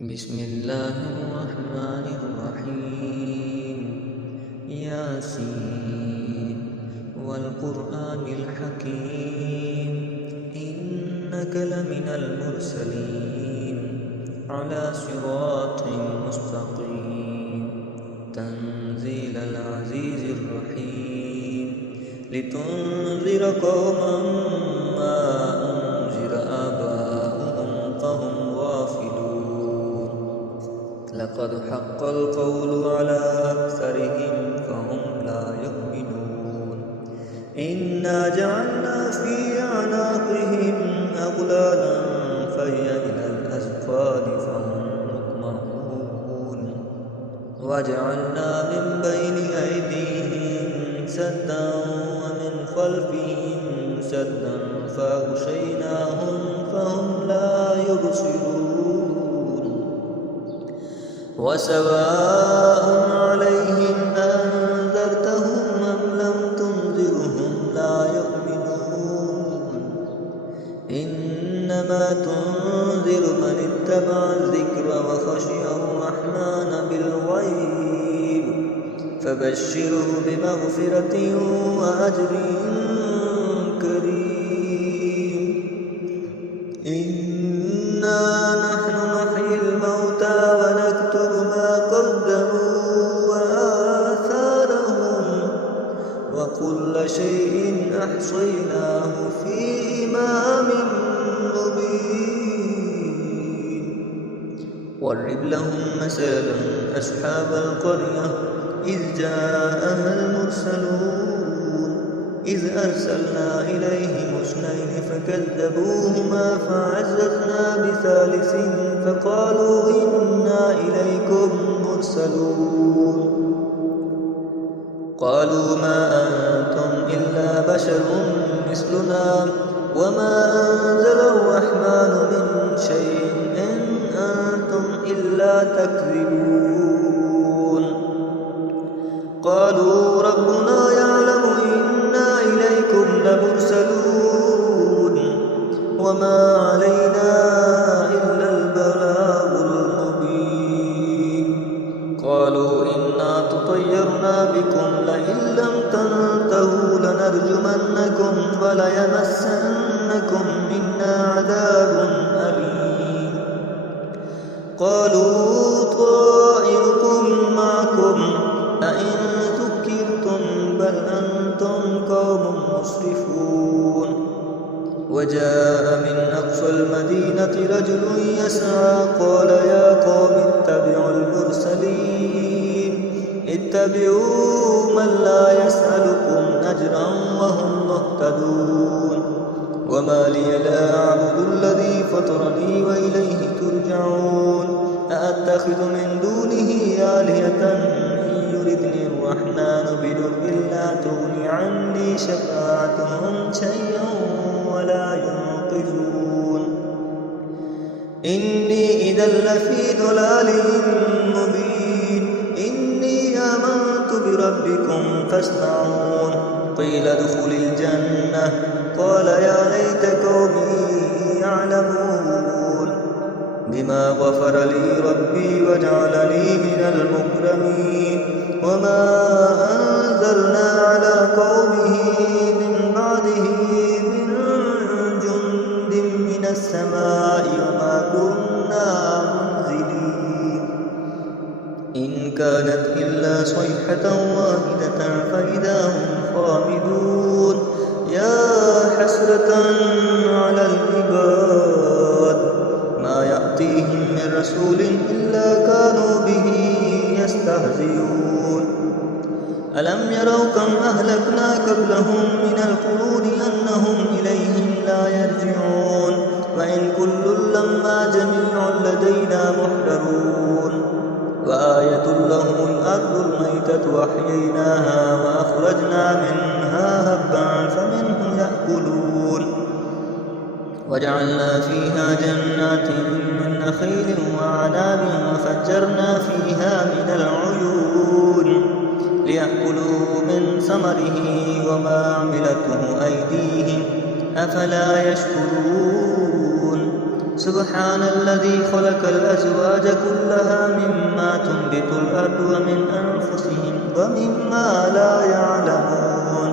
بسم الله الرحمن الرحيم. ياسين والقرآن الحكيم إنك لمن المرسلين على صراط مستقيم تنزيل العزيز الرحيم لتنذر قوما ما أنذر آباؤهم فهم غافلون. لقد حق القول على أكثرهم فهم لا يؤمنون. إنا جعلنا في أعناقهم أغلالا فهي إلى الأذقان فهم مقمحون. وجعلنا من بين أيديهم سدا ومن خلفهم سدا فأغشيناهم فهم لا يبصرون. وسواء عليهم أنذرتهم أم لم تنذرهم لا يؤمنون. إنما تنذر من اتبع الذكر وخشي الرحمن بالغيب فبشره بمغفرة وأجر كريم. إنا نحن نحيي الموتى ونكتب ما قدموا وآثارهم وكل شيء أحصيناه في إمام مبين. واضرب لهم مثلا أصحاب القرية إذ جاءها المرسلون إذ أرسلنا إليهم اثنين فكذبوهما فعززنا بثالث فقالوا إنا إليكم مرسلون. قالوا ما أنتم إلا بشر مثلنا وما أنزل الرحمن من شيء إن أنتم إلا تكذبون. قالوا ربنا يعلم إنا إليكم لمرسلون وما علينا إلا البلاغ المبين. قالوا إنا تطيرنا بكم لئن لم تنتهوا لنرجمنكم وليمسنكم منا عذاب أليم. قالوا طائركم معكم أئن ذكرتم بل أنتم قوم مسرفون. وجاء من أقصى المدينة رجل يسعى قال يا قوم اتبعوا المرسلين اتبعوا من لا يسألكم أجرا وهم مهتدون. وما لي لا أعبد الذي فطرني وإليه ترجعون. أأتخذ من دونه آلهة إن يردني الرحمن بضر لا تغني عني شفاعتهم شيئا ولا ينقذون. إني إذا لفي ضلال مبين. إني آمنت بربكم فاسمعون. قيل ادخل الجنة قال يا ليت قومي يعلمون بما غفر لي ربي وجعلني من المكرمين. وما أنزلنا على قومه من بعده من جند من السماء وما كنا منزلين. إن كانت إلا صيحة واحدة فإذا هم خامدون. يا حسرة على العباد ما يأتيهم من رسول إلا كانوا به يستهزئون. ألم يروا كم أهلكنا قبلهم من القرون أنهم إليهم لا يرجعون. وإن كل لما جميع لدينا محضرون. وآية لهم الأرض الميتة وأحييناها وأخرجنا منها هبا فمنه يأكلون. وجعلنا فيها جنات من نخيل وأعناب وفجرنا فيها من العيون ليأكلوا من ثمره وما عملته أيديهم أفلا يشكرون. سبحان الذي خلق الأزواج كلها مما تنبت الأرض ومن أنفسهم ومما لا يعلمون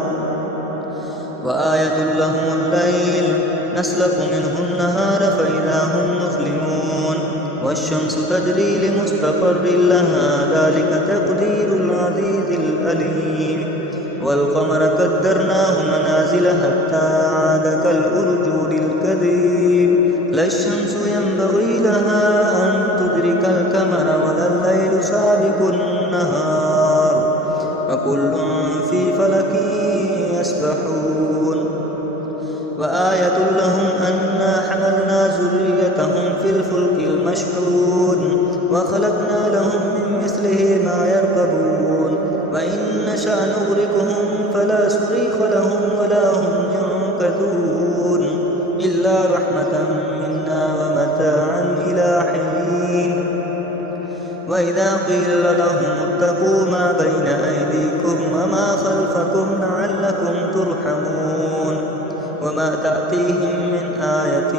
وآية لهم الليل نسلخ منه النهار فإذا هم مظلمون والشمس تجري لمستقر لها ذلك تقدير العزيز الأليم والقمر قدرناه منازل حتى عاد كالأرجون القديم لا الشمس ينبغي لها أن تدرك القمر ولا الليل سابق النهار وكل في فلك يسبحون وآية لهم أنا حملنا ذريتهم في الفلك المشحون وخلقنا لهم من مثله ما يركبون وإن نشأ نغرقهم فلا صريخ لهم ولا هم ينقذون إلا رحمة منا ومتاعا إلى حين وإذا قيل لهم اتقوا ما بين أيديكم وما خلفكم لعلكم ترحمون وما تأتيهم من آية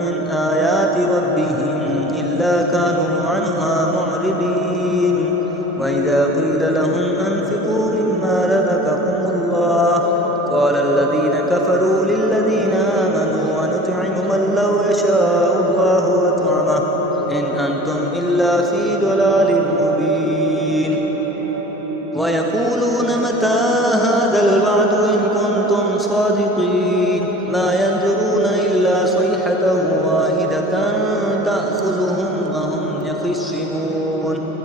من آيات ربهم إلا كانوا عنها معرضين وإذا قيل لهم أنفقوا مما رزقكم الله قال الذين كفروا للذين آمنوا ونطعم من لو يشاء الله أطعمه إن أنتم إلا في ضلال مبين ويقولون متى هذا الوعد إن كنتم صادقين ما ينظرون إلا صيحة واحدة تأخذهم وهم يخصمون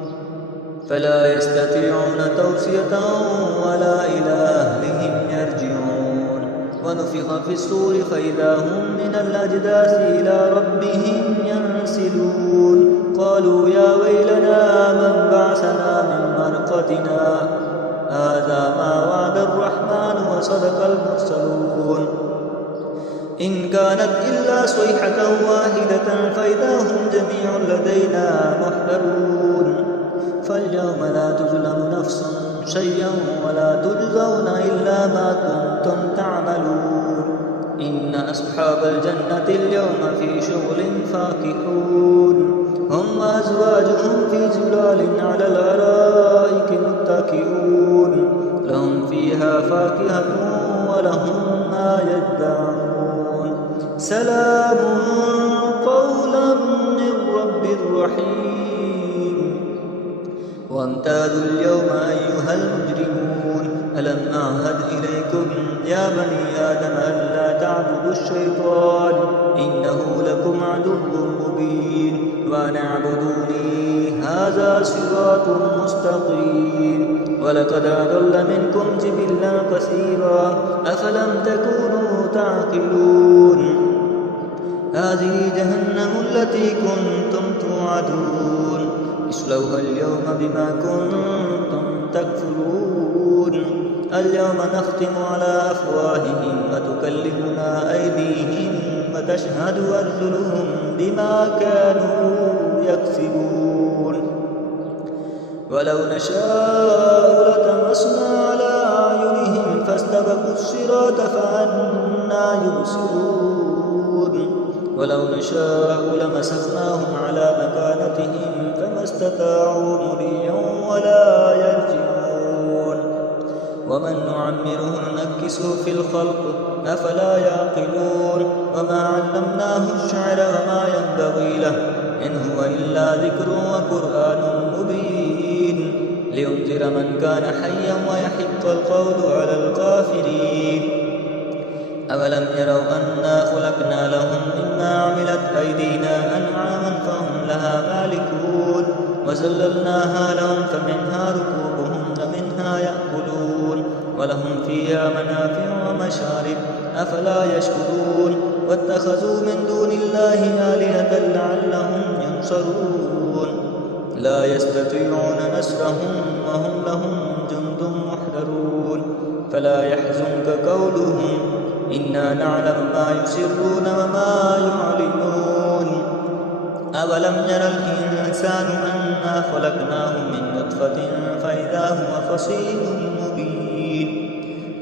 فلا يستطيعون توصية ولا إلى أهلهم يرجعون ونفخ في الصور فإذا هم من الأجداث إلى ربهم ينسلون قالوا يا ويلنا من بعثنا من مرقدنا هذا ما وعد الرحمن وصدق المرسلون إن كانت إلا صيحة واحدة فإذا هم جميع لدينا محضرون فاليوم لا تظلم نفس شيئا ولا تجزون إلا ما كنتم تعملون إن أصحاب الجنة اليوم في شغل فاكهون هم وأزواجهم في ظلال على الأرائك متكئون لهم فيها فاكهة ولهم ما يدعون سلام قولا من رب رحيم وامتازوا اليوم أيها المجرمون ألم أعهد إليكم يا بني آدم ألا تعبدوا الشيطان إنه لكم عدو مبين وأن اعبدوني هذا صراط مستقيم ولقد أضل منكم جبلا كثيرا أفلم تكونوا تعقلون هذه جهنم التي كنتم توعدون اصلوها اليوم بما كنتم تكفرون اليوم نختم على أفواههم وتكلمنا أيديهم وتشهد أرجلهم بما كانوا يكسبون ولو نشاء لطمسنا على أعينهم فاستبقوا الصراط فأنى يبصرون ولو نشاء لمسخناهم على مكانتهم فما استطاعوا مضيا ولا يرجعون ومن نعمره ننكسه في الخلق أفلا يعقلون وما علمناه الشعر وما ينبغي له إن هو إلا ذكر وقرآن مبين لينذر من كان حيا ويحق القول على الكافرين أولم يروا أنا خلقنا لهم مما عملت أيدينا أنعاما فهم لها مالكون وزللناها لهم فمنها ركوبهم ومنها يأكلون ولهم فيها منافع ومشارب أفلا يشكرون واتخذوا من دون الله آلهة لعلهم ينصرون لا يستطيعون نصرهم وهم لهم جند محضرون فلا يحزنك قولهم إنا نعلم ما يسرون وما يعلنون أولم ير الإنسان أنا خلقناه من نطفة فإذا هو خصيم مبين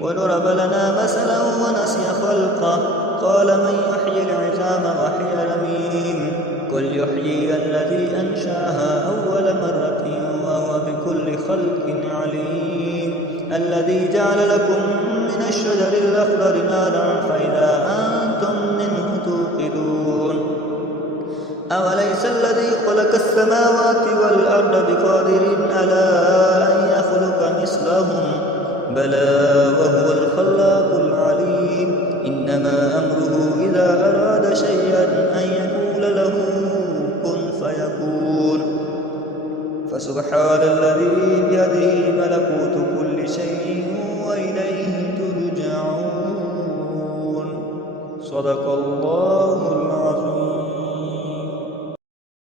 وضرب لنا مثلا ونسي خلقه قال من يحيي العظام وهي رميم قل يحييها الذي أنشأها أول مرة وهو بكل خلق عليم الذي جعل لكم من الشجر الأخضر نارا فإذا أنتم منه توقدون أوليس الذي خلق السماوات والأرض بقادر على أن يخلق مثلهم بلى وهو الخلاق العليم إنما أمره إذا أراد شيئا أن يقول له كن فيكون فسبحان الذي بيده ملكوت كل شيء وإليه ترجعون صدق الله العظيم.